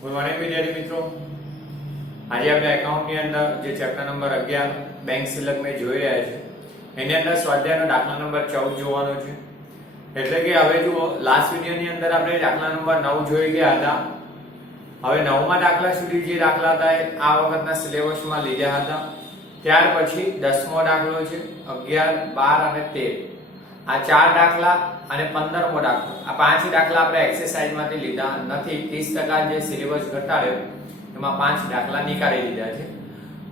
Good morning વિદ્યાર્થી મિત્રો, આજે આપણે એકાઉન્ટની અંદર જે ચેપ્ટર નંબર 11 બેંક સિલક મેં જોઈ રહ્યા છે એની અંદર સ્વાધ્યાયનો દાખલા નંબર 14 જોવાનો છે. એટલે કે હવે જુઓ, લાસ્ટ વિડિયોની અંદર આપણે દાખલા નંબર 9 જોઈ ગયા હતા. હવે 9મા દાખલા સુધી જે દાખલા હતા એ આ વખતના સિલેબસમાં લીધા હતા. ત્યાર પછી 10મો દાખલો છે, 11, 12 અને 13. આ 4 દાખલા અને 15મો દાખલો, આ 5 દાખલા આપણે એક્સરસાઇઝમાંથી લીધા નથી. 30% જે સિલેબસ ઘટાડ્યો એમાં 5 દાખલા નીકાળી દીધા છે.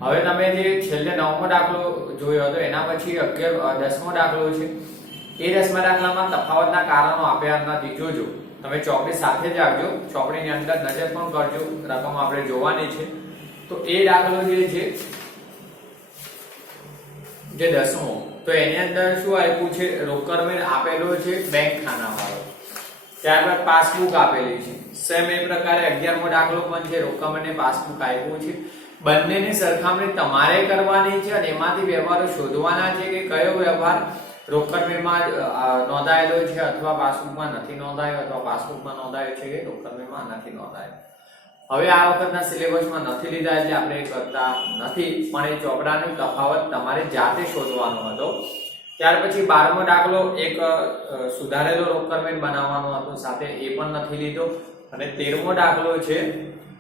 હવે તમે જે છેલ્લે 9મો દાખલો જોયો હતો એના પછી 10મો દાખલો છે. એ 10મા દાખલામાં તફાવતના કારણો આપ્યા નથી. જોજો, તમે ચોપડી સાથે જ રાખજો, ચોપડીની અંદર નજર પણ કરજો, રકમ આપણે જોવાની છે. તો એ દાખલો જે છે જે 10મો, તો એની અંદર શું આપ્યું છે? રોકડ મેળ આપેલો છે બેંક ખાના વાળો, ત્યારબાદ પાસબુક આપેલી છે. સેમ એ પ્રકારે 11મો દાખલો પણ છે, રોકડ અને પાસબુક આપ્યું છે. બંનેની સરખામણી તમારે કરવાની છે અને એમાંથી વ્યવહારો શોધવાના છે કે કયો વ્યવહાર રોકડ મેળમાં નોંધાયેલો છે અથવા પાસબુકમાં નથી નોંધાયો, અથવા પાસબુકમાં નોંધાયો છે કે રોકડ મેળમાં નથી નોંધાયો. હવે આ વખતના સિલેબસમાં નથી લીધા એટલે આપણે કરતા નથી, પણ એ ચોપડાનો તફાવત તમારે જાતે શોધવાનો હતો. ત્યાર પછી 12મો દાખલો એક સુધારેલો રોકડ મેળ બનાવવાનો હતો, સાથે એ પણ નથી લીધો. અને 13મો દાખલો છે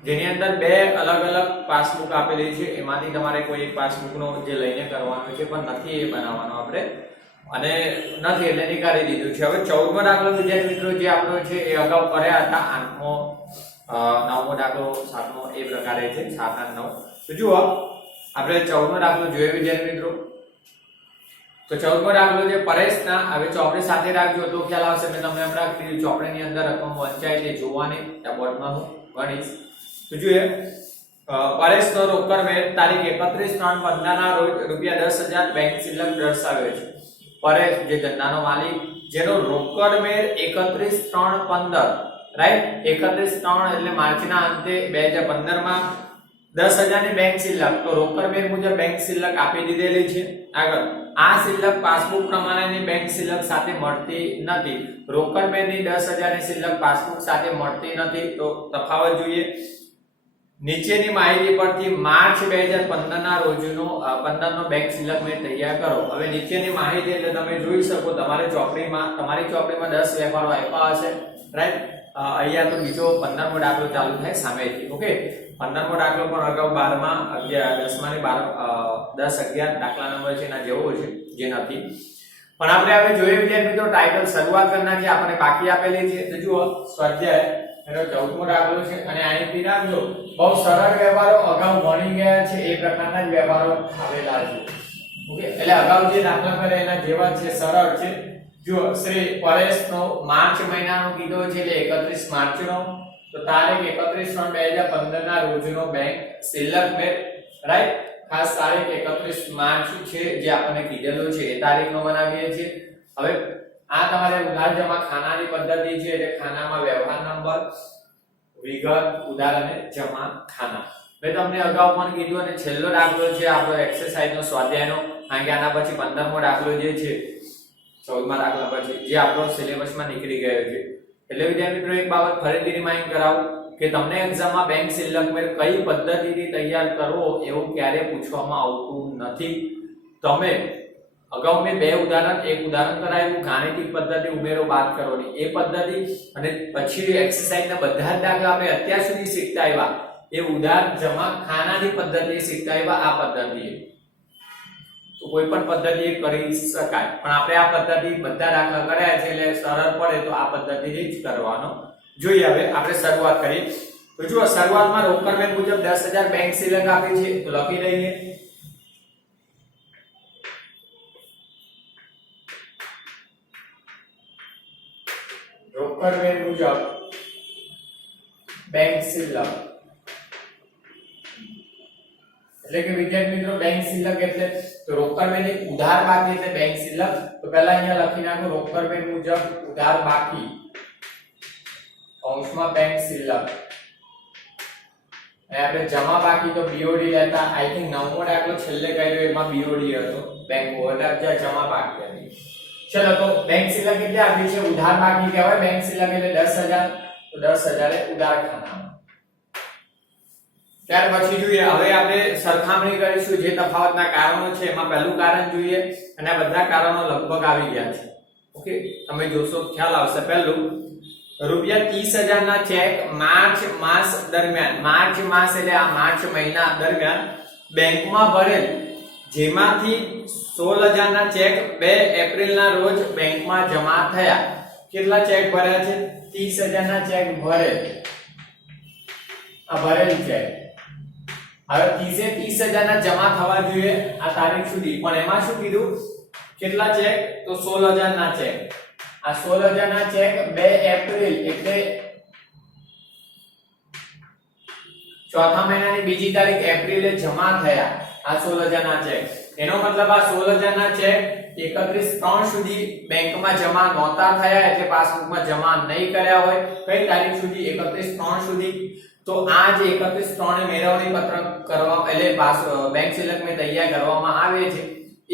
જેની અંદર બે અલગ અલગ પાસબુક આપેલી છે, એમાંથી તમારે કોઈ એક પાસબુકનો જે લઈને કરવાનો છે, પણ નથી એ બનાવવાનો આપણે, અને નથી એટલે નીકાળી દીધું છે. હવે 14મો દાખલો વિદ્યાર્થી મિત્રો જે આપણો છે એ અગાઉ કર્યા હતા. 8મો 9મો દાખલો 7મો એ પ્રકારે છે, 7 અને 9. તો જુઓ, આપણે 14મો દાખલો જોઈએ વિદ્યાર્થી મિત્રો. તો 14મો દાખલો જે પરેશના, હવે ચોપડી સાથે રાખજો તો ખ્યાલ આવશે. મેં તમને હમણાં કીધું ચોપડીની અંદર રકમ વંચાય તે જોવાની, ત્યાં બોર્ડમાં હું ગણીશ. તો જોઈએ, પરેશનો રોકડ મેળ તારીખ 31/3/15 ના રોજ ₹10,000 બેંક શિલ્લક દર્શાવે છે. પરેશ જે ધંધાનો માલિક, જેનો રોકડ મેળ 31/3/15, રાઈટ, 31/3 એટલે માર્ચના અંતે 2015 માં 10,000 ની બેંક શિલ્લક, તો રોકડ મેળ મુજબ બેંક શિલ્લક આપી દીધેલી છે. આગળ, આ શિલ્લક પાસબુક પ્રમાણેની બેંક શિલ્લક સાથે મળતી નથી. રોકડ મેળની 10,000 ની શિલ્લક પાસબુક સાથે મળતી નથી, તો તફાવત જોઈએ. નીચેની માહિતી પરથી માર્ચ 2015 ના રોજનો 15 નો બેંક શિલ્લક મેળ તૈયાર કરો. હવે નીચેની માહિતી એટલે તમે જોઈ શકો, તમારી ચોપડીમાં 10 વેપારો આપ્યા હશે, રાઈટ. અહીંયા તો બીજો 15મો દાખલો ચાલુ થાય સામેથી. ઓકે, 15મો દાખલો પણ અગાઉ 12માં 10મા ને 10, 11 દાખલા નંબર છે એના જેવો છે, જે નથી. પણ આપણે હવે જોઈએ વિદ્યાર્થી મિત્રો, ટાઇટલ શરૂઆત કરના છે, આપણે બાકી આપેલી છે. તો જુઓ, સ્વાધ્યાય એનો 14મો દાખલો છે અને અહીંથી રાખજો, બહુ સરળ વ્યવહારો અગાઉ ભણી ગયા છે એ પ્રકારના જ વ્યવહારો આવેલા છે. ઓકે, એટલે અગાઉ જે દાખલા કરે એના જેવા છે, સરળ છે. જો શ્રી પરેશનો માર્ચ મહિનાનો કીધો છે એટલે 31 માર્ચનો, તો તારીખ 31/3/2015 ના રોજનો બેંક શિલ્લક મેળ, રાઈટ. ખાસ તારીખ 31 માર્ચ છે જે આપણને કીધેલો છે એ તારીખનો બનાવીએ છીએ. હવે આ તમારે ઉધાર જમા ખાનાની પદ્ધતિ છે, એટલે ખાનામાં વ્યવહાર નંબર, વિગત, ઉધાર અને જમા ખાના. મેં તમને અગાઉ પણ કીધું, અને છેલ્લો દાખલો છે આપણો એક્સરસાઇઝનો સ્વાધ્યાયનો, કારણ કે આના પછી 15મો દાખલો જે છે 14મા દાખલા પછી, જે આપણો સિલેબસમાં નીકળી ગયો છે. એટલે વિદ્યાર્થી મિત્રો એક બાબત ફરીથી રિમાઇન્ડ કરાવું કે તમને એક્ઝામમાં બેંક શિલ્લક મેળ કઈ પદ્ધતિથી તૈયાર કરવો એવું ક્યારે પૂછવામાં આવતું નથી. તમે અગાઉ મેં એક ઉદાહરણ કરાવ્યું, ગાણિતિક પદ્ધતિ ઉમેરો બાદ કરવાની એ પદ્ધતિ, અને પછી એક્સરસાઇઝના બધા જ દાખલા આપણે અત્યાર સુધી શીખતા આવ્યા એ ઉધાર જમા ખાનાની પદ્ધતિ શીખતા આવ્યા. આ પદ્ધતિ તો કોઈ પણ પદ્ધતિ કરી શકાય, પણ આપણે આ પદ્ધતિ બધા દાખલા કર્યા છે એટલે સરળ પડે તો આ પદ્ધતિથી જ કરવાનો જોઈએ. હવે આપણે શરૂઆત કરીએ. તો જુઓ, શરૂઆતમાં રોકડ મેળ મુજબ 10,000 બેંક શિલ્લક આપી છે, તો લખી દઈએ. રોકડ મેળ મુજબ બેંક શિલ્લક એટલે કે વિદ્યાર્થી મિત્રો બેંક શિલ્લક એટલે તો રોકડ મેળની ઉધાર બાકી એટલે બેંક શિલ્લક. તો પહેલા અહીંયા લખી નાખો રોકડ મેળ મુજબ ઉધાર બાકી, કૌંસમાં બેંક શિલ્લક. અને આપણે જમા બાકી તો બીઓડી લેતા, આઈ થિંક 9મો દાખલો છેલ્લે કર્યો એમાં બીઓડી હતો, બેંક ઓવરડ્રાફ્ટ જમા બાકી હતી. ચલો, તો બેંક શિલ્લક એટલે આપણી છે ઉધાર બાકી કહેવાય. બેંક શિલ્લક એટલે 10,000, તો 10,000 એ ઉધાર ખાનામાં. ત્યાર પછી જોઈએ હવે આપણે સરખામણી કરીશું જે તફાવતના કારણો છે એમાં પહેલું કારણ જોઈએ અને આ બધા કારણો લગભગ આવી ગયા છે ઓકે તમે જોશો ખ્યાલ આવશે પહેલું રૂપિયા 30,000 ના ચેક માર્ચ માસ દરમિયાન માર્ચ માસ એટલે આ માર્ચ મહિના દરમિયાન બેંકમાં ભરેલ જેમાંથી 16,000 ના ચેક 2 એપ્રિલ ના રોજ બેંકમાં જમા થયા કેટલા ચેક ભર્યા છે 30,000 ના ચેક ભરેલ આ ભરેલ ચેક હવે 30,000 ના જમા થવા જોઈએ આ તારીખ સુધી પણ એમાં શું કીધું કેટલા ચેક તો 16,000 ના ચેક આ 16,000 ના ચેક 2 એપ્રિલ એટલે ચોથા મહિનાની બીજી તારીખ એપ્રિલે જમા થયા આ 16,000 ના ચેક એનો મતલબ આ 16,000 ના ચેક 31/3 સુધી બેંકમાં જમા નહોતા થયા એટલે પાસબુકમાં જમા નહીં કર્યા હોય કઈ તારીખ સુધી 31/3 સુધી તો આ જે 31/3 એ મેળવણી પત્રક કરવા એટલે બેંક સિલકમાં તૈયાર કરવામાં આવે છે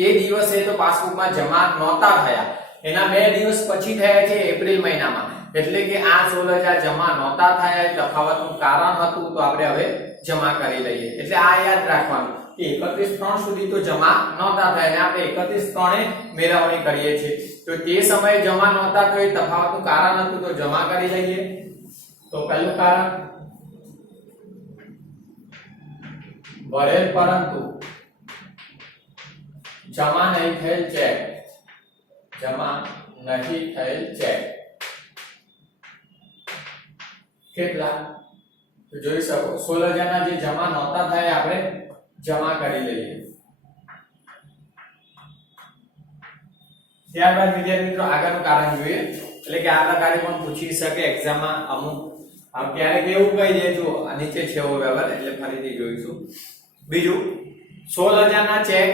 એ દિવસે તો પાસબુકમાં જમા નહોતા થયા એના 2 દિવસ પછી થયા છે એપ્રિલ મહિનામાં એટલે કે આ 16,000 જમા નહોતા થયા એ તફાવતનું કારણ હતું તો આપણે હવે જમા કરી લઈએ એટલે આ યાદ રાખવાનું કે 31/3 સુધી તો જમા નહોતા થયા અને આપણે 31/3 મેળવણી કરીએ છીએ તો તે સમયે જમા નહોતા તો એ તફાવતનું કારણ હતું તો જમા કરી લઈએ તો પહેલું કારણ ભરેલ પરંતુ જમા નહીં થયેલ ચેક જમા નહીં થયેલ ચેક કેટલા તો જોઈ શકો 16,000 ના જે જમા નહોતા થાય આપણે જમા કરી લઈએ ત્યારબાદ વિદ્યાર્થી મિત્રો આગળનું કારણ જોઈએ એટલે કે આ પ્રકારે પણ પૂછી શકે એક્ઝામમાં અમુક ક્યારેક એવું કહી દેજો નીચે છે એવો વ્યવહાર એટલે ફરીથી જોઈશું બીજું 16,000 ના ચેક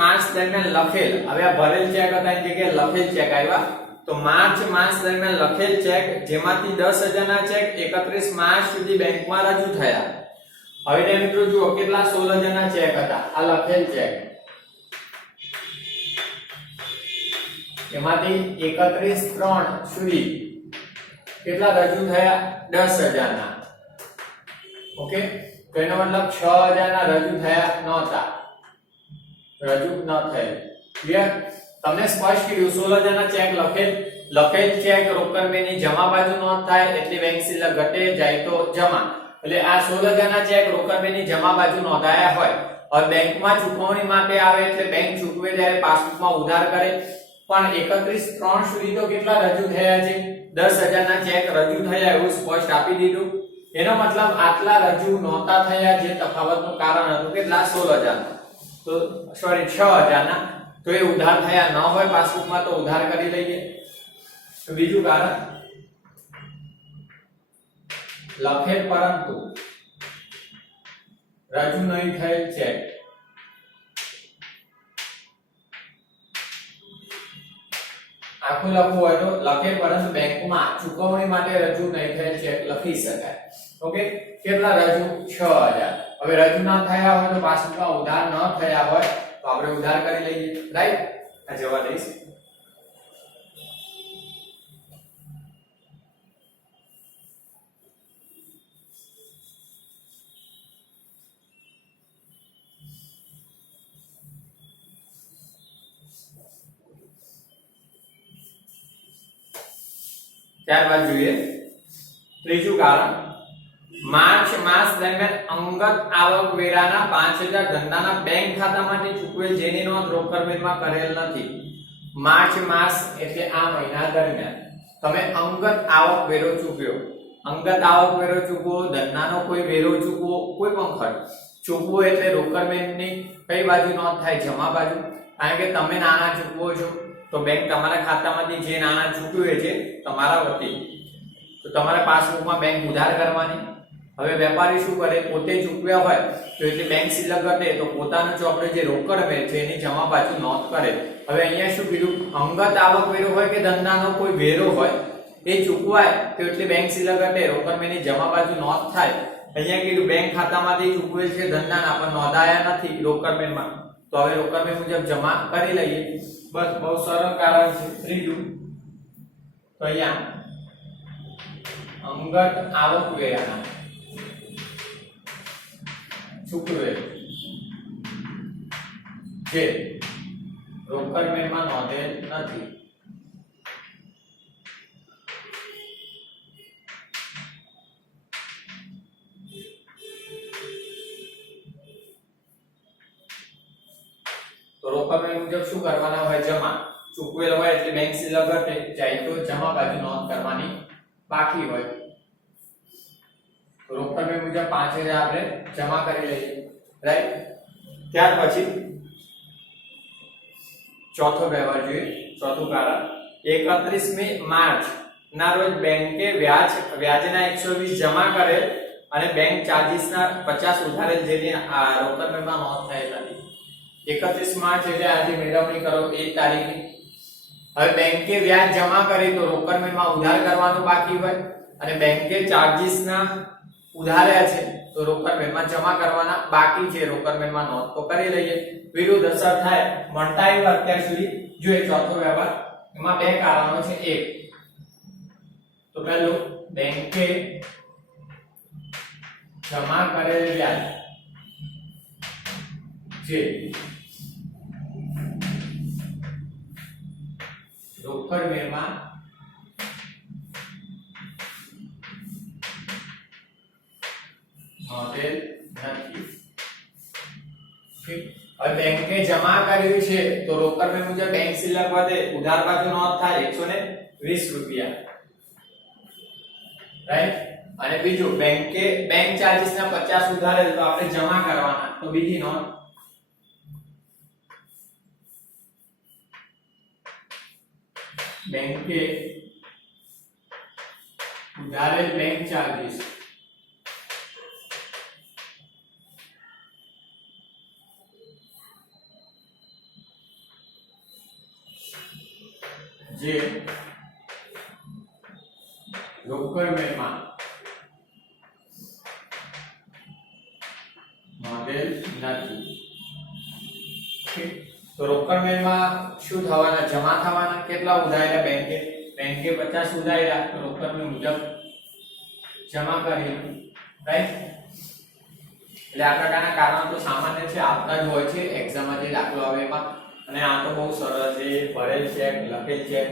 માર્ચ દરમિયાન લખેલ હવે આ ભરેલ ચેક હતા એની જગ્યાએ લખેલ ચેક આવ્યા તો માર્ચ માસ દરમિયાન લખેલ ચેક જેમાંથી 10,000 ના ચેક 31 માર્ચ સુધી બેંકમાં રજૂ થયા હવે તે મિત્રો જુઓ કેટલા 16,000 ના ચેક હતા આ લખેલ ચેક એમાંથી 31/3 સુધી કેટલા રજૂ થયા 10,000 ના ઓકે તો એનો મતલબ 6,000 ના રજૂ થયા નહોતા રજૂ ન થયેલ ક્લિયર તમને સ્પષ્ટ કીધું 16,000 ના ચેક લખેલ ચેક રોકડની જમા બાજુ નોંધ થાય એટલે બેંક સિલક ઘટે જાય તો જમા એટલે આ 16,000 ના ચેક રોકડની જમા બાજુ નોંધાયા હોય હવે બેંકમાં ચૂકવણી માટે આવે એટલે બેંક ચૂકવે ત્યારે પાસબુકમાં ઉધાર કરે પણ 31/3 સુધી તો કેટલા રજૂ થયા છે 10,000 ના ચેક રજૂ થયા એવું સ્પષ્ટ આપી દીધું એનો મતલબ આટલા રજૂ નહોતા થયા જે તફાવતનું કારણ હતું કેટલા 16,000 તો સોરી 6,000 ના તો એ ઉધાર થયા ન હોય પાસબુકમાં તો ઉધાર કરી લઈએ તો બીજું કારણ લખેલ પરંતુ રજૂ નહીં થયેલ ચેક આખું લખવું હોય તો લખેલ પરંતુ બેંકમાં ચૂકવણી માટે રજૂ નહીં થયેલ ચેક લખી શકાય ઓકે કેટલા રજૂ 6,000 હવે રજૂ ન થયા હોય તો પાસબુકમાં ઉધાર ન થયા હોય તો આપણે ઉધાર કરી લઈએ રાઈટ આ જવાબ દઈશ ત્યારબાદ જોઈએ ત્રીજું કારણ માર્ચ માસ દરમિયાન અંગત આવકવેરાના 5,000 ધંધાના બેંક ખાતામાંથી ચૂકવેલ જેની નોંધ રોકડમાં કરેલ નથી માર્ચ માસ એટલે આ મહિના દરમિયાન તમે અંગત આવકવેરો ચૂક્યો અંગત આવકવેરો ચૂકવો ધંધાનો કોઈ વેરો ચૂકવો કોઈ પણ ખર્ચ ચૂકવો એટલે રોકડની કઈ બાજુ નોંધ થાય જમા બાજુ કારણ કે તમે નાણાં ચૂકવો છો તો બેંક તમારા ખાતામાંથી જે નાણાં ચૂકવે છે તમારા વતી તો તમારા પાસબુકમાં બેંક ઉધાર કરવાની હવે વેપારી શું કરે પોતે ચૂકવ્યા હોય તો એટલે બેંક સિલક ઘટે તો પોતાનો ચોપડે જે રોકડ મેળ છે એની જમા બાજુ નોંધ કરે હવે અહીંયા શું કીધું અંગત આવક વેરો હોય કે ધંધાનો કોઈ વેરો હોય એ ચૂકવાય તો એટલે બેંક સિલક ઘટે રોકડ મેળની જમા બાજુ નોંધ થાય અહીંયા કીધું બેંક ખાતામાંથી ચૂકવેલ છે ધંધાના પણ નોંધાયા નથી રોકડ મેળમાં તો હવે રોકડ મેળ મુજબ જમા કરી લઈએ બસ બહુ સરળ કારણ છે ત્રીજું તો અહીંયા અંગત આવકવેરાના ચૂકવેલ જે રોકડ મેળમાં નોંધેલ નથી. તો રોકડ મેળ મુજબ શું કરવાના હોય? જમા. ચૂકવેલ હોય એટલે બેંક સિલક ઘટે જાય તો જમા બાજુ નોંધ કરવાની બાકી હોય. તો રોકડ મેળ મુજબ 5000 આપણે જમા કરી લઈએ, રાઈટ. ત્યાર પછી ચોથો વ્યવહાર જોઈએ. ચોથું કારણ 31 માર્ચ ના રોજ બેંકે વ્યાજના 120 જમા કરેલ અને બેંક ચાર્જીસના 50 ઉધારેલ જેની રોકડ મેળમાં નોંધ થયેલ હતી. 31 માર્ચ એટલે આજે મેળવણી કરો એ તારીખે. હવે બેંકે વ્યાજ જમા કરી તો રોકડ મેળમાં ઉધાર કરવાનું બાકી હોય અને બેંકે ચાર્જીસના ઉધાર્યા છે તો રોકડ મેળમાં જમા કરવાના બાકી છે. રોકડ મેળમાં નોંધ તો કરી લઈએ. વિરુદ્ધ અસર થાય મળતા આવ્યા અત્યાર સુધી. જોઈએ ચોથો વ્યવહાર, એમાં બે કારણો છે. એક તો પહેલું બેંકે જમા કરેલ વ્યાજ જે રોકડ મેળમાં નોંધેલ નથી. હવે બેંકે જમા કર્યું છે તો રોકડ મેળ મુજબ બેંક સિલક વધે, ઉધાર બાજુ નોંધ થાય 120 રૂપિયા, રાઈટ. અને બીજું બેંકે બેંક ચાર્જીસ ના 50 ઉધારેલ તો આપણે જમા કરવાના તો બીજી નોંધ. બેંકે ઉધારેલ બેંક ચાર્જીસ જે રોકડ મેળમાં નોંધેલ નથી. તો રોકડ મેળમાં શું થવાના? જમા થવાના. કેટલા ઉધારેલા બેંકે? બેંકે 50 ઉધારેલા તો રોકડ મેળ મુજબ જમા કરી, રાઈટ. એટલે આ પ્રકારના કારણો તો સામાન્ય છે, આપતા જ હોય છે એક્ઝામમાં જે દાખલો આવે એમાં. અને આ તો બહુ સરળ છે, ભરેલ ચેક, લખેલ ચેક.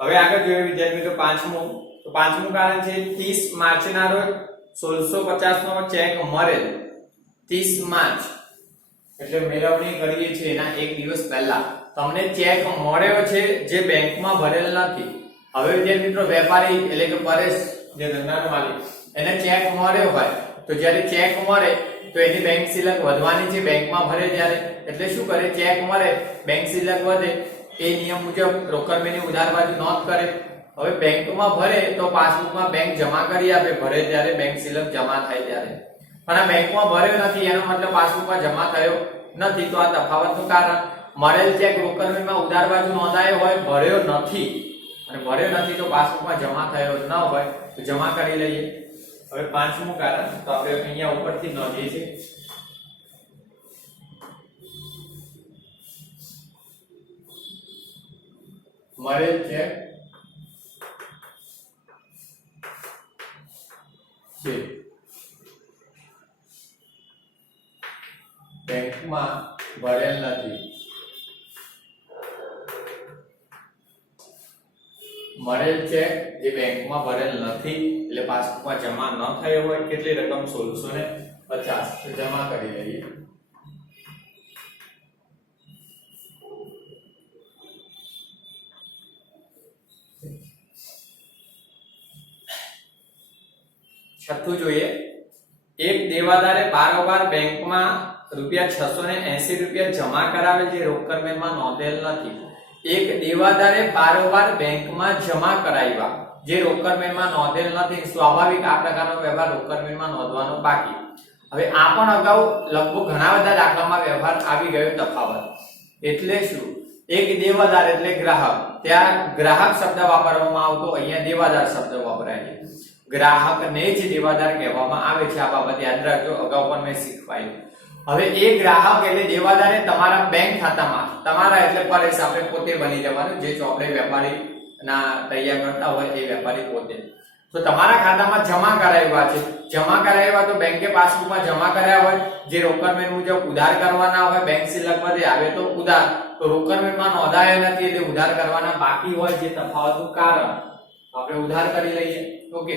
હવે આગળ જોઈએ વિદ્યાર્થી મિત્રો પાંચમું. તો પાંચમું કારણ છે 30 માર્ચના રોજ 1650 નો ચેક મળેલ. 30 માર્ચ એટલે મેળવણી કરીએ છીએ એના એક દિવસ પહેલા તમને ચેક મળ્યો છે જે બેંકમાં ભરેલ નથી. હવે વિદ્યાર્થી મિત્રો વેપારી એટલે કે પરેશ જે ધંધાનો માલિક એને ચેક મળ્યો હોય તો જ્યારે ચેક મળે તો એની બેંક સિલક વધવાની છે બેંકમાં ભરે ત્યારે. એટલે શું કરે? ચેક મળે, બેંક સિલક વધે, એ નિયમ મુજબ રોકડ મેળની ઉધાર બાજુ નોંધ કરે. હવે બેંકમાં ભરે તો પાસબુકમાં બેંક જમા કરી આપે ભરે ત્યારે, બેંક સિલક જમા થાય ત્યારે. પણ આ બેંકમાં ભર્યો નથી એનો મતલબ પાસબુકમાં જમા થયો નથી. તો આ તફાવતનું કારણ મળેલ ચેક રોકડ મેળમાં ઉધાર બાજુ નોંધાયો હોય, ભર્યો નથી, અને ભર્યો નથી તો પાસબુકમાં જમા થયો ન હોય તો જમા કરી લઈએ. હવે પાંચમું કારણ તો આપણે અહીંયા ઉપરથી નોંધીએ છીએ. મળેલ ચેક છે બેંકમાં ભરેલ નથી. મળેલ ચેક જે બેંકમાં ભરેલ નથી એટલે પાસબુકમાં જમા ન થયો હોય. કેટલી રકમ? 1650. તો જમા કરી લઈએ. છઠ્ઠું જોઈએ. એક દેવાદારે બારોબાર બેંકમાં ₹680 જમા કરાવેલ જે રોકડ મેળમાં નોંધેલ નથી. એક દેવાદારે બારોબાર બેંકમાં જમા કરાવ્યા જે રોકડ મેળમાં નોંધેલ નથી. સ્વાભાવિક આ પ્રકારનો વ્યવહાર રોકડ મેળમાં નોંધવાનો બાકી. હવે આ પણ અગાઉ લગભગ ઘણા બધા દાખલામાં વ્યવહાર આવી ગયો તફાવત. એટલે શું? એક દેવાદાર એટલે ગ્રાહક, ત્યાં ગ્રાહક શબ્દ વાપરવામાં આવતો, અહીંયા દેવાદાર શબ્દ વપરાય છે. ગ્રાહકને જ દેવાદાર કહેવામાં આવે છે. આ બાબત યાદ રાખજો, અગાઉ પણ મેં શીખવાયું. હવે એ ગ્રાહક એટલે દેવાદારે તમારા બેંક ખાતામાં, તમારા એટલે પરેશ આપણે પોતે બની જવાનું, જે ચોપડે વેપારી ના તૈયાર કરતા હોય એ વેપારી પોતે. તો તમારા ખાતામાં જમા કરાવ્યા છે, જમા કરાવ્યા તો બેંકે પાસબુકમાં જમા કર્યા હોય, જે રોકડ મેળ મુજબ ઉધાર કરવાના હોય બેંક સિલકમાંથી આવે તો ઉધાર, તો રોકડ મેળમાં નોંધાયા નથી એટલે ઉધાર કરવાના બાકી હોય, જે તફાવતનું કારણ આપણે ઉધાર કરી લઈએ. ઓકે,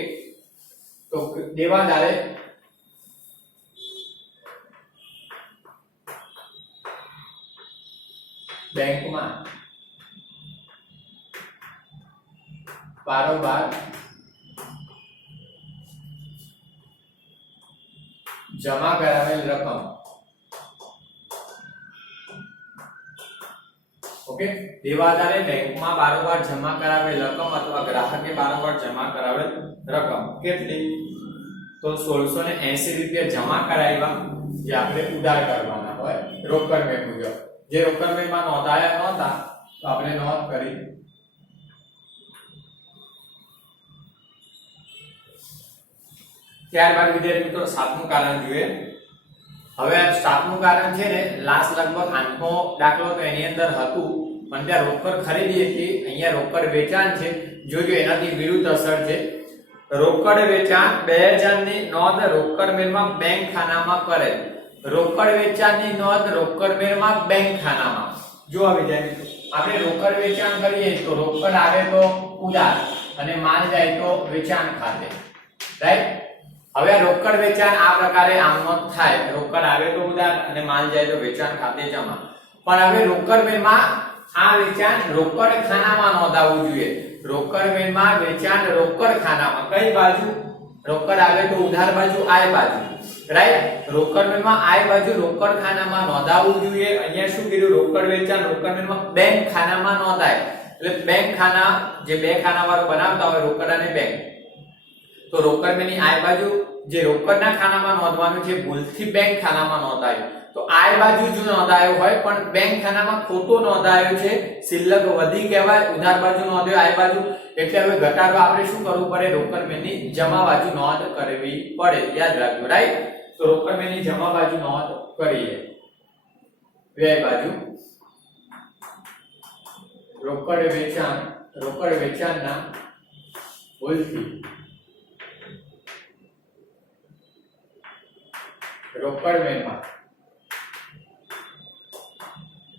તો દેવાદારે બેંકમાં બારોબાર જમા કરાવેલ રકમ. ઓકે, દેવાદારે બેંકમાં બારોબાર જમા કરાવેલ રકમ અથવા ગ્રાહકે બારોબાર જમા કરાવેલ રકમ કેટલી? તો 1680 રૂપિયા જમા કરાવ્યા, જે આપણે ઉધાર કરવાના હોય રોકડ મેળ મુજબ. જે રોકડ મેળમાં નોંધાયા નહોતા તો આપણે નોંધ કરી. ત્યારબાદ વિદ્યાર્થી મિત્રો સાતમું કારણ જોઈએ. હવે આ સાતમું કારણ છે ને લાસ્ટ લગભગ 8મો દાખલો તો એની અંદર હતું, પણ ત્યાં રોકડ ખરીદી હતી, અહીંયા રોકડ વેચાણ છે. જોજો એનાથી વિરુદ્ધ અસર છે. રોકડ વેચાણ 2000 ની નોંધ રોકડ મેળમાં બેંક ખાનામાં કરેલ. રોકડ વેચાણની નોંધ રોકડ મેળમાં બેંક ખાનામાં. જો આ વિદ્યાર્થી આપણે રોકડ વેચાણ કરીએ તો રોકડ આવે તો ઉધાર અને માલ જાય તો વેચાણ ખાતે, રાઈટ? હવે રોકડ વેચાણ આ પ્રકારે આમનો થાય, રોકડ આવે તો ઉધાર અને માલ જાય તો વેચાણ ખાતે જમા. પણ હવે રોકડ મેળમાં આ વેચાણ રોકડ ખાનામાં નોંધાવવું જોઈએ. રોકડ મેળમાં વેચાણ રોકડ ખાનામાં, કઈ બાજુ? રોકડ આવે તો ઉધાર બાજુ, આ બાજુ, રાઈટ? રોકડ મેળમાં આ બાજુ રોકડ ખાનામાં નોંધાવવું જોઈએ. અહીંયા શું કીધું? રોકડ વેચાણ રોકડ મેળમાં બેંક ખાનામાં નોંધાય. એટલે બેંક ખાના, જે બે ખાના વાળું બનાવતા હોય રોકડ અને બેંક, તો રોકડ મેળની આ બાજુ જે રોકડના ખાનામાં નોંધવાનું છે ભૂલથી બેંક ખાનામાં નોંધાયું, તો આ બાજુ જો નોંધાયો હોય પણ બેંક ખાનામાં ખોટો નોંધાયો છે, શિલ્લક વધી કહેવાય, ઉધાર બાજુ નોંધ્યો આ બાજુ, એટલે હવે ઘટાડો આપણે શું કરવું પડે? રોકડ મેળની જમા બાજુ નોંધ કરવી પડે. યાદ રાખજો, રાઈટ? તો રોકડ મેળની જમા બાજુ નોંધ કરીએ. વ્યય બાજુ રોકડ વેચાણના ભૂલથી રોકડ મેળમાં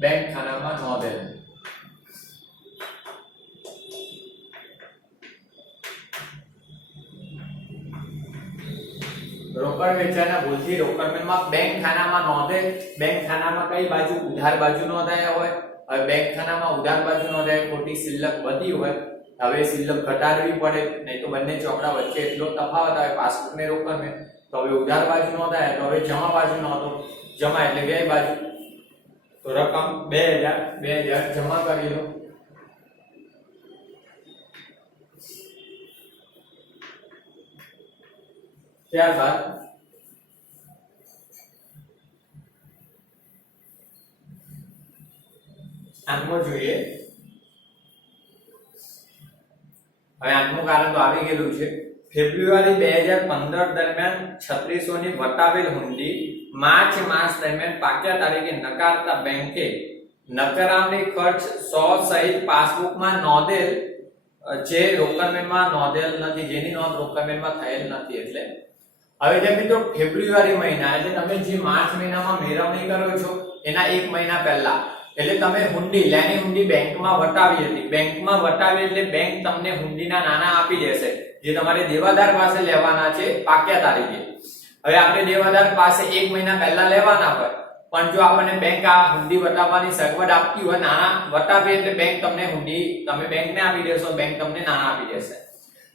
બેંક ખાનામાં નોંધેલ. રોકડ વેચાણના ભૂલથી રોકડ મેળમાં બેંક ખાનામાં નોંધેલ. બેંક ખાનામાં કઈ બાજુ? ઉધાર બાજુ નોંધાયા હોય. હવે બેંક ખાનામાં ઉધાર બાજુ નોંધાય, ખોટી શિલ્લક વધી હોય, હવે શિલ્લક ઘટાડવી પડે, નહીં તો બંને ચોપડા વચ્ચે એટલો તફાવત આવે પાસબુક ને રોકડ મેળ. તો હવે ઉધાર બાજુ નોંધાય તો હવે જમા બાજુ નોંધો. જમા એટલે વ્યય બાજુ. તો રકમ 2000 જમા કરી લો. ત્યારબાદ આઠમો જોઈએ. હવે આઠમું કારણ તો આવી ગયેલું છે. ફેબ્રુઆરી 2015 દરમિયાન 3600 ની વટાવેલ હુંડી માર્ચ માસ દરમિયાન પાક્યા તારીખે નકારતા બેંકે નકારામણી ખર્ચ 100 સહિત પાસબુકમાં નોંધેલ, જે રોકડ મેળમાં નોંધેલ નથી, જેની નોંધ રોકડ મેળમાં થયેલ નથી. એટલે હવે જે મિત્રો ફેબ્રુઆરી મહિના એટલે તમે જે માર્ચ મહિનામાં મેળવણી કરો છો એના 1 મહિના પહેલા, એટલે તમે હુંડી લેની હુંડી બેંકમાં વટાવી હતી. બેંકમાં વટાવી એટલે બેંક તમને હુંડીના નાણા આપી દેશે, જે તમારે દેવાદાર પાસે લેવાના છે પાક્યા તારીખે. હવે આપણે દેવાદાર પાસે 1 મહિના પહેલા લેવાના હોય, પણ જો આપણને બેંક આ હુંડી વટાવવાની સગવડ આપતી હોય, નાણા વટાવે એટલે બેંક તમને હુંડી તમે બેંકને આપી દેશો, બેંક તમને નાણા આપી દેશે.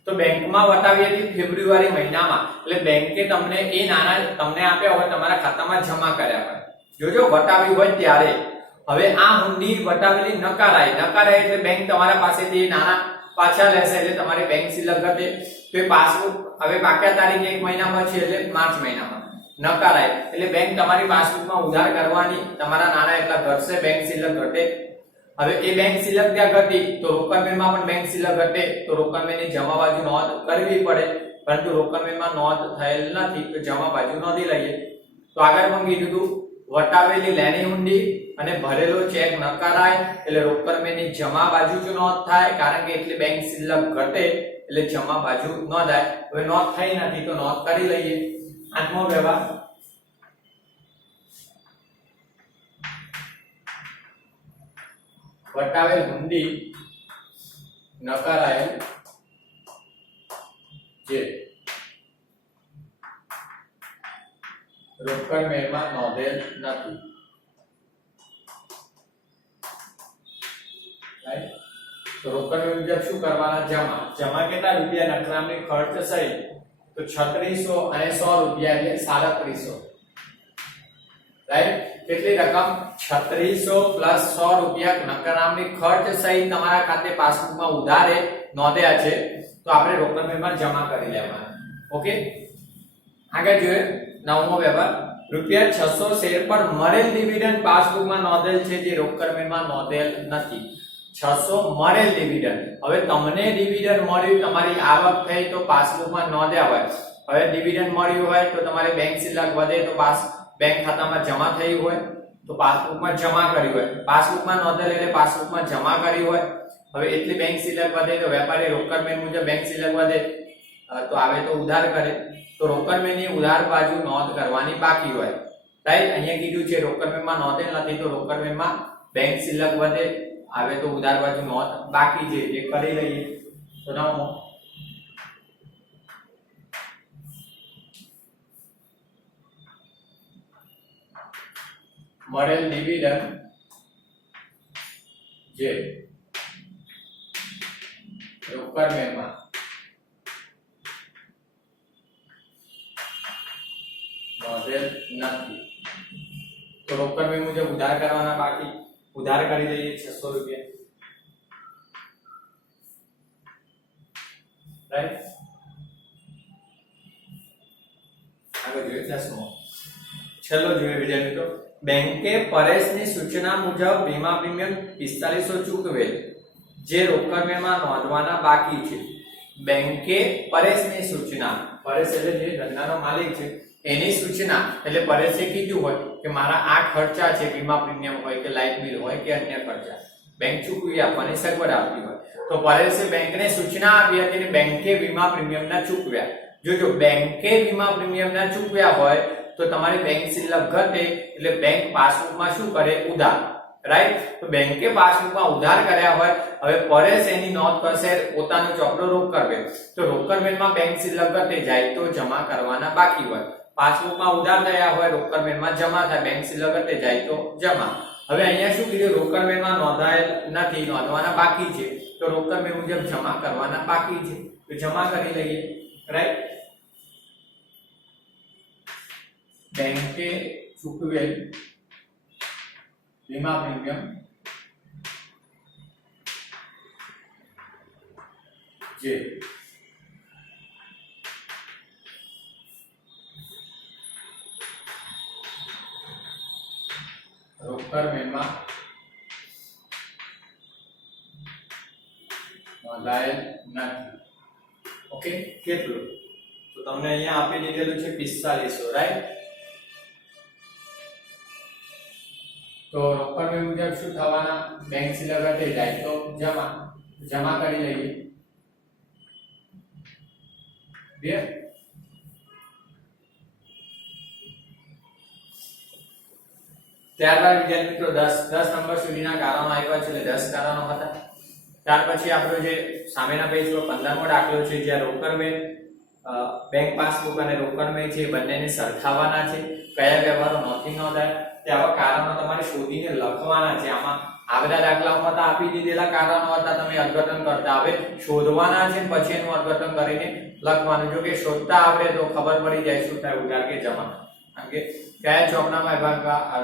તો બેંકમાં વટાવી હતી ફેબ્રુઆરી મહિનામાં, એટલે બેંકે તમને એ નાણા તમને આપ્યા હોય, તમારા ખાતામાં જમા કર્યા હોય. જોજો વટાવી હોય ત્યારે. હવે આ હુંડી વટાવેલી નકારાય એટલે બેંક તમારા પાસેથી નાણા પાછા લેશે, એટલે તમારી બેંક શિલ્લક ઘટે. તો એ પાસબુક હવે પાક્યા તારીખે 1 મહિનામાં છે એટલે માર્ચ મહિનામાં નકારાય, એટલે બેંક તમારી પાસબુકમાં ઉધાર કરવાની, તમારા નાણા એટલા ઘટશે, બેંક શિલ્લક ઘટે. હવે એ બેંક શિલ્લક ત્યાં ઘટી તો રોકડ મેળમાં પણ બેંક શિલ્લક ઘટે, તો રોકડ મેળની જમા બાજુ નોંધ કરવી પડે, પરંતુ રોકડ મેળમાં નોંધ થયેલ નથી તો જમા બાજુ નોંધી લઈએ. તો આગળ પણ કીધું હતું વટાવેલી લેણી હુંડી અને ભરેલો ચેક નકારાય એટલે રોકડ મેળની જમા બાજુ જ નોંધ થાય, કારણ કે એટલે બેંક શિલ્લક ઘટે એટલે જમા બાજુ નોંધાય. હવે નોંધ થઈ નથી તો નોંધ કરી લઈએ. આઠમો વ્યવહાર વટાવેલ હુંડી નકારાયેલ જે રોકડ મેળમાં નોંધેલ નથી. તો રોકડ મેળ મુજબ શું કરવાના? જમા કેટલા રૂપિયા નકરામની ખર્ચ સહિત? તો 3600 અને 100 રૂપિયા એટલે 3700. રાઈટ? કેટલી રકમ? 3600 પ્લસ 100 રૂપિયા નકરામની ખર્ચ સહિત તમારા ખાતે પાસબુકમાં ઉધારે નોંધ્યા છે, તો આપણે રોકડ મેળમાં જમા કરી લેવાના. ઓકે, આગળ જોઈએ નવમો વ્યવહાર. રૂપિયા 600 શેર પર મળેલ ડિવિડન્ડ પાસબુકમાં નોંધેલ છે, જે રોકડ મેળમાં નોંધેલ નથી. 600 મળેલ ડિવિડન્ડ. હવે તમને ડિવિડન્ડ મળ્યું, તમારી આવક થઈ તો પાસબુકમાં નોંધ્યા હોય. હવે ડિવિડન્ડ મળ્યું હોય તો તમારી બેંક શિલ્લક વધે તો બેંક ખાતામાં જમા થયું હોય તો પાસબુકમાં જમા કર્યું હોય. પાસબુકમાં નોંધેલ એટલે પાસબુકમાં જમા કર્યું હોય. હવે એટલી બેંક શિલ્લક વધે તો વેપારી રોકડ મેળ મુજબ બેંક શિલ્લક વધે તો આવે તો ઉધાર કરે, તો રોકડ મેળની ઉધાર બાજુ નોંધ કરવાની બાકી હોય. રાઈટ? અહીંયા કીધું છે રોકડ મેળમાં નોંધેલ નથી તો રોકડ મેળમાં બેંક શિલ્લક વધે આવે તો ઉધાર બાજુ નોંધ બાકી છે, જે કરી લઈએ. તો નવમો મળેલ ડિવિડન્ડ જે રોકડ મેળમાં નોંધેલ નથી તો રોકડ મેળ મુજબ ઉધાર કરવાના બાકી. ઉધાર કરી દઈએ 600 રૂપિયા. રાઈટ? આગળ જોઈએ 10મો. છેલ્લો જોઈએ વિદ્યાર્થી મિત્રો. બેંકે પરેશની સૂચના મુજબ વીમા પ્રીમિયમ 4500 ચૂકવેલ, જે રોકડ મેળમાં નોંધવાના બાકી છે. બેંકે પરેશની સૂચના, પરેશ એટલે જે ધંધાનો માલિક છે એની સૂચના એટલે પરેશે કીધું હોય કે મારા આ ખર્ચા છે, વીમા પ્રીમિયમ હોય કે લાઇટ બિલ હોય કે અન્ય ખર્ચા, બેંક ચૂકવી આપવાની સગવડ આપતી હોય. તો પરેશે બેંકને સૂચના આપી હતી અને બેંકે વીમા પ્રીમિયમ ના ચૂકવ્યા. જો બેંકે વીમા પ્રીમિયમ ના ચૂકવ્યા હોય તો તમારી બેંક શિલ્લક ઘટે એટલે બેંક પાસબુકમાં શું કરે? ઉધાર. રાઈટ? તો બેંકે પાસબુકમાં ઉધાર કર્યા હોય. હવે પરેશ એની નોંધ કરશે પોતાનો ચોપડો રોકડ મેળ. તો રોકડ મેળમાં બેંક શિલ્લક ઘટે જાય તો જમા કરવાના બાકી હોય. પાસબુકમાં ઉધાર થયા હોય રોકડ મેળમાં જમા થાય, બેંક શિલ્લક ઘટે જાય તો જમા. હવે અહીંયા શું કીધું? રોકડ મેળમાં નોંધાયેલ નથી, નોંધવાના બાકી છે, તો રોકડ મેળ મુજબ જમા કરવાના બાકી છે, તો જમા કરી લઈએ. રાઈટ? બેંકે ચૂકવેલ વીમા પ્રીમિયમ જે રોકડ મેળમાં નોંધાયેલ નથી. ઓકે, કેટલું? તો તમને અહીંયા આપી દીધેલું છે 4500. રાઈટ? તો રોકડ મેળ મુજબ શું થવાના? બેંક શિલ્લક ઘટે જાય તો જમા કરી લઈએ. બે ત્યારબાદ વિદ્યાર્થી મિત્રો 10 નંબર સુધીના કારણો આવ્યા છે, એટલે 10 કારણો હતા. ત્યાર પછી આપણો જે સામેના પેજ પર 15મો દાખલો છે, જ્યાં રોકડ મેળ, બેંક પાસબુક અને રોકડ મેળ છે બંનેને સરખાવવાના છે. કયા વ્યવહારો નોંધી નોંધાય તે આવા કારણો તમારે શોધીને લખવાના છે. આમાં આ બધા દાખલાઓમાં તો આપી દીધેલા કારણો હતા, તમે અર્થઘટન કરતા, હવે શોધવાના છે પછી એનું અર્થઘટન કરીને લખવાનું. જો કે શોધતા આવડે તો ખબર પડી જાય શું થાય, ઉધાર કે જમા. કારણ કે કયા ચોપડામાં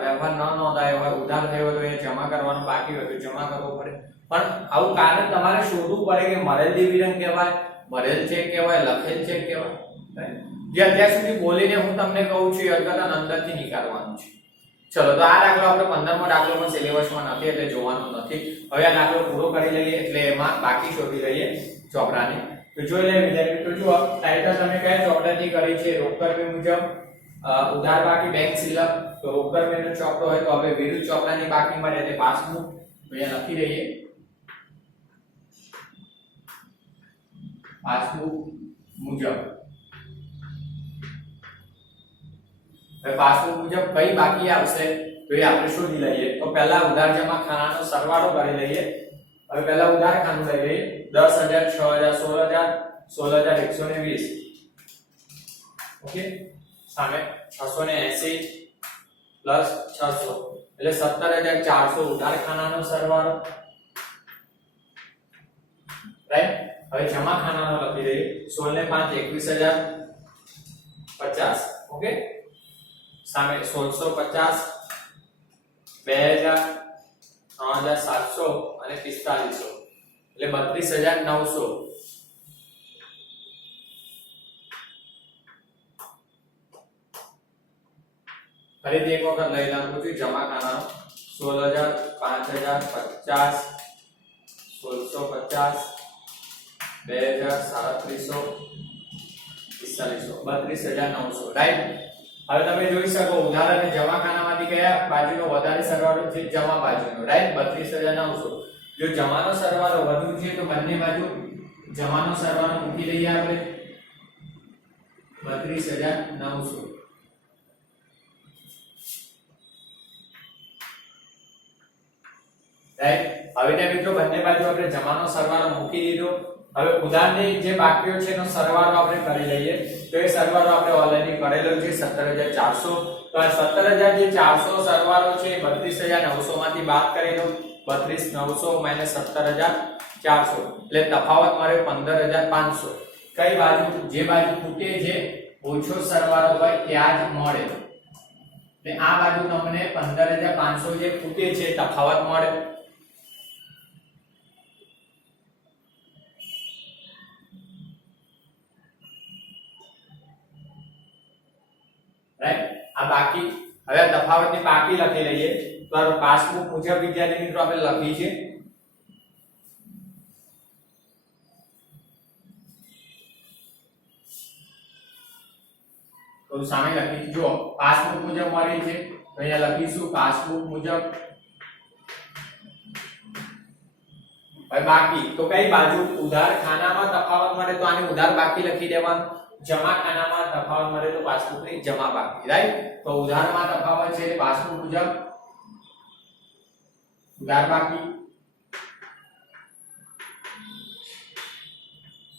વ્યવહાર ન નોંધાયો હોય, ઉધાર થયો હોય તો એ જમા કરવાનું બાકી હોય તો જમા કરવો પડે. પણ આવું કારણ તમારે શોધવું પડે કે મરેલ ડિવિડન્ડ કહેવાય, મરેલ ચેક કહેવાય, લખેલ ચેક કહેવાય. જે અત્યાર સુધી બોલીને હું તમને કહું છું એ અર્થઘટન અંદરથી નીકાળવાનું છે. ચલો, તો આ દાખલો આપણે 15મો દાખલો પણ સિલેબસમાં નથી એટલે જોવાનું નથી. હવે આ દાખલો પૂરો કરી લઈએ એટલે એમાં બાકી શોધી લઈએ ચોપડાને. તો જોઈ લઈએ વિદ્યાર્થી મિત્રો, જુઓ ટાઇટલ તમે કયા ચોપડાથી કરી છે? રોકડ મેળ મુજબ ઉધાર બાકી બેંક શિલ્લક, તો રોકડ મેળનો ચોપડો હોય તો આપણે વિરુદ્ધ ચોપડાની બાકી મળે એટલે પાસબુક અહીંયા લખી દઈએ પાસબુક મુજબ. હવે પાસબુક મુજબ કઈ બાકી આવશે તો એ આપણે શોધી લઈએ. તો પહેલા ઉધાર જમા ખાનાનો સરવાળો કરી લઈએ. હવે પહેલા ઉધાર ખાનું લઈ લઈએ 10000 6000 16000 121. ઓકે, સામે 680 પ્લસ 600 એટલે 17400 ઉધાર ખાનાનો સરવાળો. રાઈટ. હવે જમા ખાનાનો લખી દઈએ 16 ને 5 21050. ઓકે, સામે 1650 2000 3700 અને 4500 એટલે 32900. ફરીથી એક વખત લઈ નાખું છું જમા ખાનાનો 16000 5000 50 1650 2000 3700 32900. રાઈટ. હવે તમે જોઈ શકો ઉધાર અને જમા ખાનામાંથી કયા બાજુનો વધારે સરવાળો છે? જમા બાજુનો. રાઈટ. 32900. જો જમાનો સરવાળો વધુ છે તો બંને બાજુ જમાનો સરવાળો મૂકી દઈએ આપણે 32900. રાઈટ. હવે ત્યાં મિત્રો બંને બાજુ આપણે જમાનો સરવાળો મૂકી દીધો. હવે ઉધારની જે બાકીઓ છે એનો સરવાળો આપણે કરી લઈએ. તો એ સરવાળો આપણે ઓલરેડી કરેલો છે 17400. તો આ 17400 સરવાળો છે 32900 માંથી બાદ કરી દો 32900 - 17400 એટલે તફાવત મળે 15500. કઈ બાજુ? જે બાજુ ખૂટે છે ઓછો સરવાળો હોય ત્યાં જ મળે. એટલે આ બાજુ તમને 15500 જે ખૂટે છે તફાવત મળે. રાઈટ. આ બાકી. હવે તફાવતની બાકી લખી લઈએ. તો આ પાસબુક મુજબ વિદ્યાર્થી મિત્રો આપણે લખી છે તો સામે લખી જો પાસબુક મુજબ મળી છે તો અહીંયા લખીશું પાસબુક મુજબ. હવે બાકી તો કઈ બાજુ? ઉધાર ખાનામાં તફાવત મળે તો આને ઉધાર બાકી લખી દેવાનું. જમા ખાનામાં તફાવત મળે તો પાસબુકની જમા બાકી. રાઈટ. તો ઉધારમાં તફાવત છે પાસબુક મુજબ ઉધાર બાકી.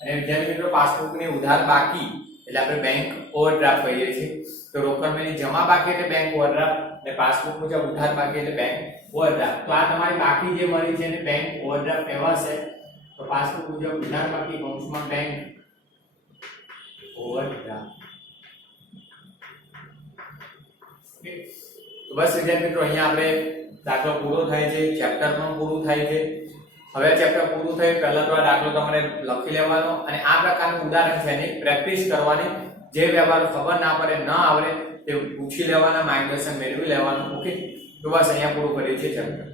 અને વિદ્યાર્થી મિત્રો પાસબુકની ઉધાર બાકી એટલે આપણે બેંક ઓવરડ્રાફ્ટ કહીએ છીએ. તો રોકડની જમા બાકી એટલે બેંક ઓવરડ્રાફ્ટ અને પાસબુક મુજબ ઉધાર બાકી એટલે બેંક ઓવરડ્રાફ્ટ. તો આ તમારી બાકી જે મળી છે એને બેંક ઓવરડ્રાફ્ટ કહેવાશે. તો પાસબુક મુજબ ઉધાર બાકી કૌંસમાં બેંક ઓવરડ્રાફ્ટ. ઓકે, તો બસ વિદ્યાર્થી મિત્રો અહીંયા આપણે દાખલો પૂરો થાય છે, ચેપ્ટર પણ પૂરું થાય છે. હવે ચેપ્ટર પૂરું થયું પહેલા તો આ દાખલો તમારે લખી લેવાનો અને આ પ્રકારનું ઉદાહરણ છે એની પ્રેક્ટિસ કરવાની. જે વ્યવહાર ખબર ના પડે ન આવડે તે પૂછી લેવાના, માર્ગદર્શન મેળવી લેવાનું. ઓકે, તો બસ અહીંયા પૂરું કરીએ છીએ ચેપ્ટર.